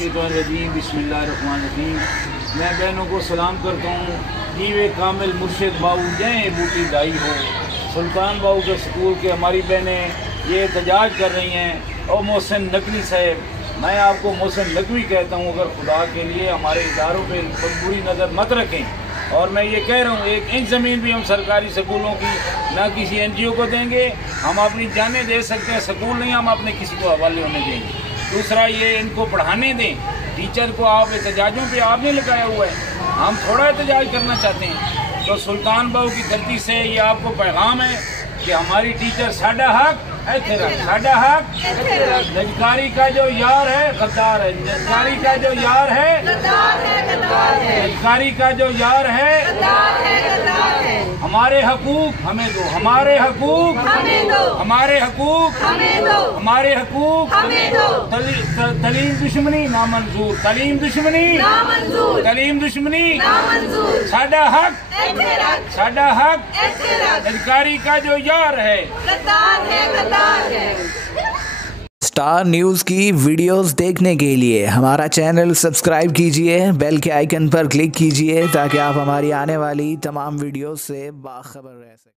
रजीम बिस्मिल्लाहिर्रहमानिर्रहीम। मैं बहनों को सलाम करता हूँ। जीवे कामिल मुर्शिद बाऊ जय बूटी दाई हो। सुल्तान बाऊ के स्कूल के हमारी बहनें ये एहतजाज कर रही हैं और मोहसिन नकवी साहब, मैं आपको मोहसिन नकवी कहता हूँ, अगर खुदा के लिए हमारे इदारों पर बुरी नज़र मत रखें। और मैं ये कह रहा हूँ, 1 इंच ज़मीन भी हम सरकारी स्कूलों की ना किसी NGO को देंगे। हम अपनी जानें दे सकते हैं, स्कूल नहीं हम अपने किसी को हवाले होने देंगे। दूसरा, ये इनको पढ़ाने दें। टीचर को आप एहतजाजों पे आपने लगाया हुआ है, हम थोड़ा एहतजाज करना चाहते हैं। तो सुल्तान बाऊ की धरती से ये आपको पैगाम है कि हमारी टीचर साडा हक साडा हक। निजकारी का जो यार है गद्दार है, निजकारी का जो यार है निजकारी का जो यार है। हमारे हकूक हमें दो, हमारे हकूक हमें दो, हमारे हकूक हमें दो, हमारे हकूक हमें दो। तलीम दुश्मनी नामंजूर, तलीम दुश्मनी नामंजूर, तलीम दुश्मनी नामंजूर। साडा हक साडा हक। निजकारी का जो यार है गद्दार है, गद्दार है। स्टार न्यूज़ की वीडियोस देखने के लिए हमारा चैनल सब्सक्राइब कीजिए, बेल के आइकन पर क्लिक कीजिए ताकि आप हमारी आने वाली तमाम वीडियोस से बाखबर रह सकें।